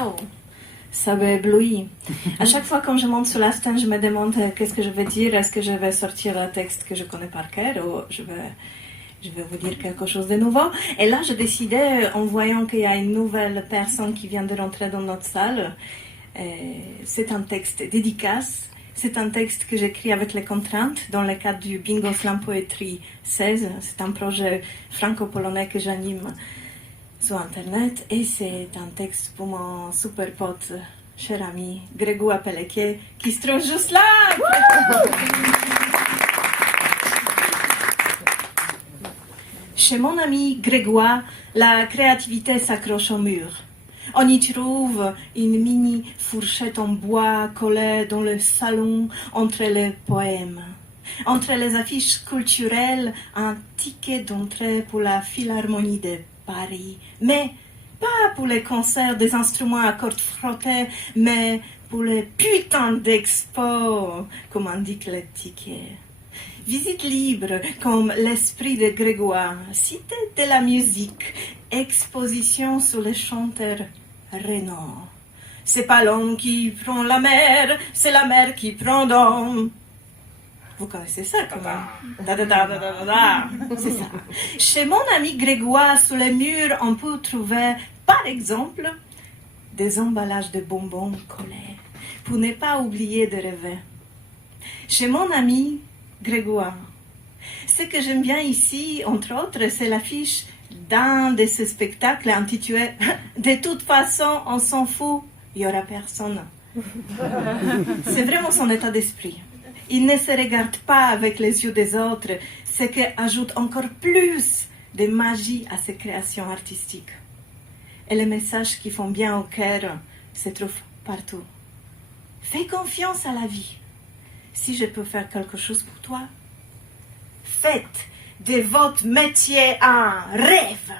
Wow, ça m'éblouit. À chaque fois quand je monte sur la scène, je me demande qu'est-ce que je vais dire. Est-ce que je vais sortir un texte que je connais par cœur ou je vais vous dire quelque chose de nouveau. Et là, je décidais, en voyant qu'il y a une nouvelle personne qui vient de rentrer dans notre salle, c'est un texte dédicace. C'est un texte que j'écris avec les contraintes dans le cadre du Bingo Slam Poetry 16. C'est un projet franco-polonais que j'anime sur Internet. Et c'est un texte pour mon super pote, cher ami, Grégoire Pelletier, qui se trouve juste là. Chez mon ami Grégoire, la créativité s'accroche au mur. On y trouve une mini fourchette en bois collée dans le salon entre les poèmes. Entre les affiches culturelles, un ticket d'entrée pour la Philharmonie de Paris. Mais pas pour les concerts des instruments à cordes frottées, mais pour les putains d'expos, comme indique le ticket. Visite libre comme l'esprit de Grégoire, cité de la musique, exposition sur les chanteurs Renaud. C'est pas l'homme qui prend la mer, c'est la mer qui prend l'homme. Vous connaissez ça quand même? C'est ça. Chez mon ami Grégoire, sous les murs, on peut trouver, par exemple, des emballages de bonbons collés, pour ne pas oublier de rêver. Chez mon ami Grégoire, ce que j'aime bien ici, entre autres, c'est l'affiche d'un de ce spectacle intitulé « De toute façon, on s'en fout, il n'y aura personne ». C'est vraiment son état d'esprit. Il ne se regarde pas avec les yeux des autres, ce qui ajoute encore plus de magie à ses créations artistiques. Et les messages qui font bien au cœur se trouvent partout. Fais confiance à la vie. Si je peux faire quelque chose pour toi, faites de votre métier un rêve.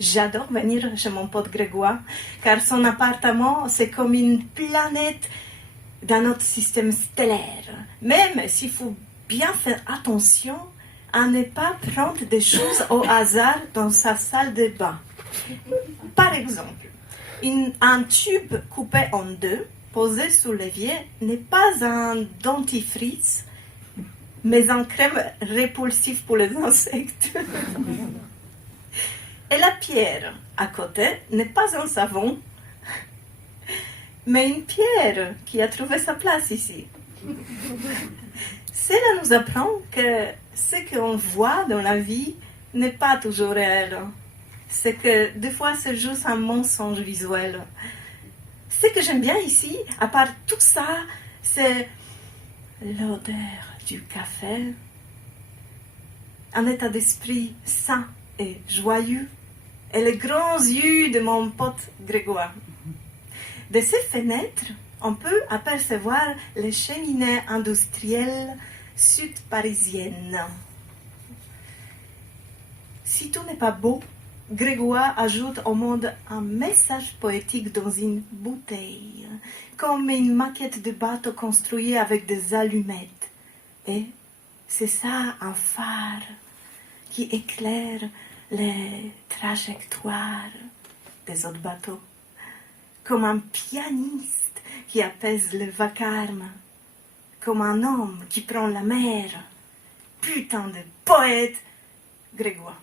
J'adore venir chez mon pote Grégoire, car son appartement, c'est comme une planète dans notre système stellaire. Même s'il faut bien faire attention à ne pas prendre des choses au hasard dans sa salle de bain. Par exemple, un tube coupé en deux, posé sur l'évier, n'est pas un dentifrice, mais une crème répulsive pour les insectes. Et la pierre à côté n'est pas un savon, mais une pierre qui a trouvé sa place ici. Cela nous apprend que ce qu'on voit dans la vie n'est pas toujours réel. C'est que des fois c'est juste un mensonge visuel. Ce que j'aime bien ici, à part tout ça, c'est l'odeur du café, un état d'esprit sain et joyeux, et les grands yeux de mon pote Grégoire. De ces fenêtres, on peut apercevoir les cheminées industrielles sud-parisiennes. Si tout n'est pas beau, Grégoire ajoute au monde un message poétique dans une bouteille, comme une maquette de bateau construit avec des allumettes. Et c'est ça un phare qui éclaire les trajectoires des autres bateaux, comme un pianiste qui apaise le vacarme, comme un homme qui prend la mer. Putain de poète, Grégoire.